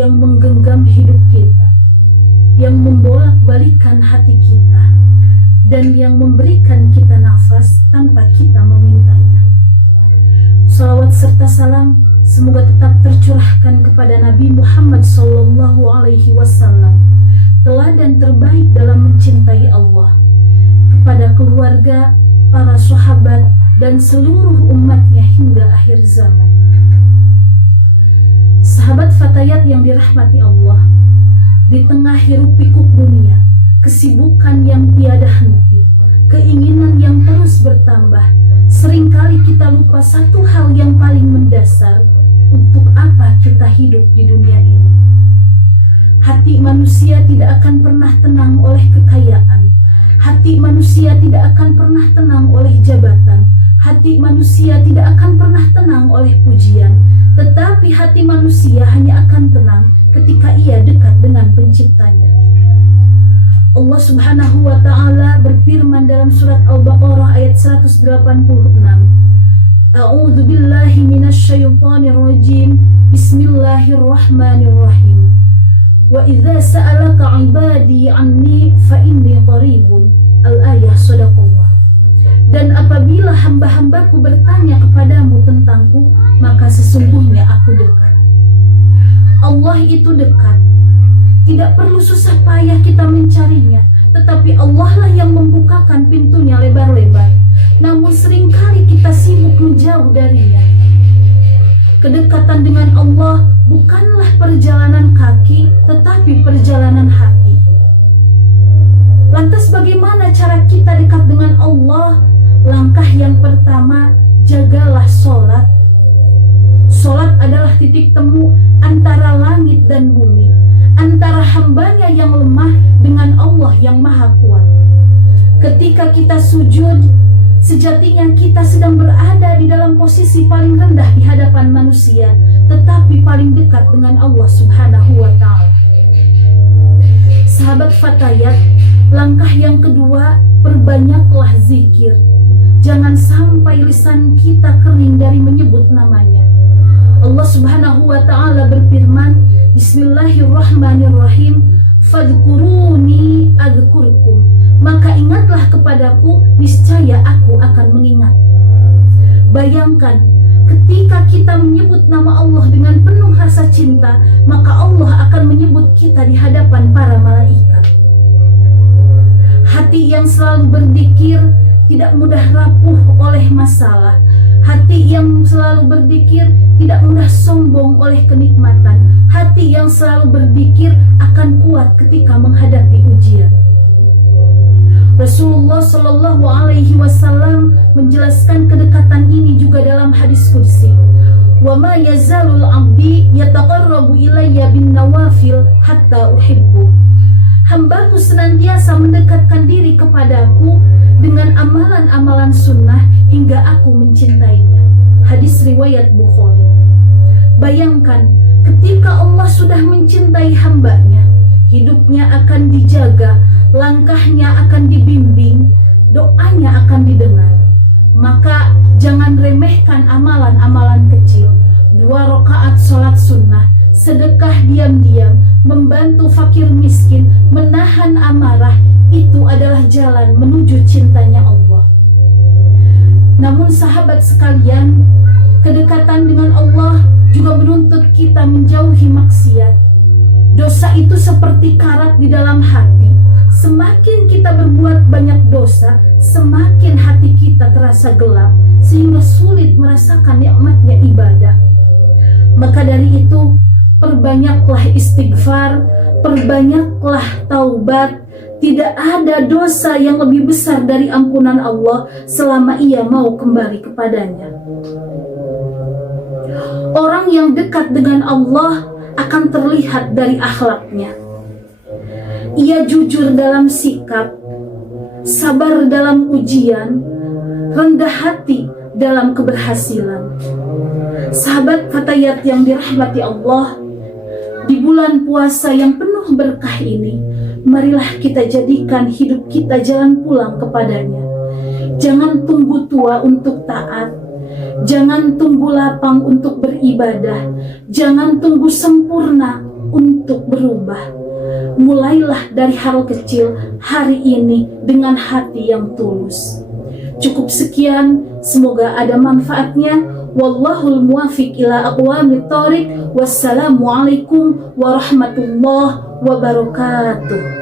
yang menggenggam hidup kita, yang membolak-balikan hati kita, dan yang memberikan kita nafas tanpa kita memintanya. Salawat serta salam semoga tetap tercurahkan kepada Nabi Muhammad SAW, teladan terbaik dalam mencintai Allah, kepada keluarga, para sahabat, dan seluruh umatnya hingga akhir zaman. Sahabat Fatayat yang dirahmati Allah, di tengah hiruk pikuk dunia, kesibukan yang tiada henti, keinginan yang terus bertambah, seringkali kita lupa satu hal yang paling mendasar, untuk apa kita hidup di dunia ini. Hati manusia tidak akan pernah tenang oleh kekayaan. Hati manusia tidak akan pernah tenang oleh jabatan. Hati manusia tidak akan pernah tenang oleh pujian. Tetapi hati manusia hanya akan tenang ketika ia dekat dengan penciptanya. Allah Subhanahu wa ta'ala berfirman dalam surat Al-Baqarah ayat 186. A'udzu billahi minasyaitonir rajim. Bismillahirrahmanirrahim. Wa idza sa'alaka 'ibadi 'anni fa inni qaribun. Al-ayah sadaqallah. Dan apabila hamba-hambaku bertanya kepadamu tentangku, maka sesungguhnya aku dekat. Allah itu dekat. Tidak perlu susah payah kita mencarinya, tetapi Allah lah yang membukakan pintunya lebar-lebar. Namun seringkali kita sibuk menjauh darinya. Kedekatan dengan Allah bukanlah perjalanan kaki, tetapi perjalanan hati. Lantas bagaimana cara kita dekat dengan Allah? Langkah yang pertama, jagalah sholat. Sholat adalah titik temu antara langit dan bumi, antara hambanya yang lemah dengan Allah yang maha kuat. Ketika kita sujud, sejatinya kita sedang berada di dalam posisi paling rendah di hadapan manusia, tetapi paling dekat dengan Allah Subhanahu wa ta'ala. Sahabat Fatayat, langkah yang kedua, perbanyaklah zikir. Jangan sampai lisan kita kering dari menyebut namanya. Allah Subhanahu wa ta'ala berfirman, Bismillahirrahmanirrahim, Fadhkuruni adhkurkum. Maka ingatlah kepadaku, niscaya aku akan mengingat. Bayangkan, ketika kita menyebut nama Allah dengan penuh rasa cinta, maka Allah akan menyebut kita di hadapan para malaikat. Hati yang selalu berzikir tidak mudah rapuh oleh masalah. Hati yang selalu berzikir tidak mudah sombong oleh kenikmatan. Hati yang selalu berzikir akan kuat ketika menghadapi ujian. Rasulullah Shallallahu Alaihi Wasallam menjelaskan kedekatan ini juga dalam hadis qudsi. Wa ma yazalul abdi yataqarrabu ilayya bin nawafil hatta uhibbu. Hambaku senantiasa mendekatkan diri kepadaku dengan amalan-amalan sunnah hingga aku mencintainya. Hadis riwayat Bukhari. Bayangkan, ketika Allah sudah mencintai hambanya, hidupnya akan dijaga, langkahnya akan dibimbing, doanya akan didengar. Maka jangan remehkan amalan-amalan kecil. 2 rakaat sholat sunnah, sedekah diam-diam, membantu fakir miskin, menahan amarah, itu adalah jalan menuju cintanya Allah. Namun sahabat sekalian, kedekatan dengan Allah juga menuntut kita menjauhi maksiat. Dosa itu seperti karat di dalam hati. Semakin kita berbuat banyak dosa, semakin hati kita terasa gelap, sehingga sulit merasakan nikmatnya ibadah. Maka dari itu, perbanyaklah istighfar, perbanyaklah taubat. Tidak ada dosa yang lebih besar dari ampunan Allah selama ia mau kembali kepadanya. Orang yang dekat dengan Allah akan terlihat dari akhlaknya. Ia jujur dalam sikap, sabar dalam ujian, rendah hati dalam keberhasilan. Sahabat Fatayat yang dirahmati Allah, di bulan puasa yang penuh berkah ini, marilah kita jadikan hidup kita jalan pulang kepadanya. Jangan tunggu tua untuk taat, jangan tunggu lapang untuk beribadah, jangan tunggu sempurna untuk berubah. Mulailah dari hal kecil hari ini dengan hati yang tulus. Cukup sekian, semoga ada manfaatnya. Wallahul muwafiq ila aqwamit thoriq. Wassalamualaikum warahmatullahi wabarakatuh.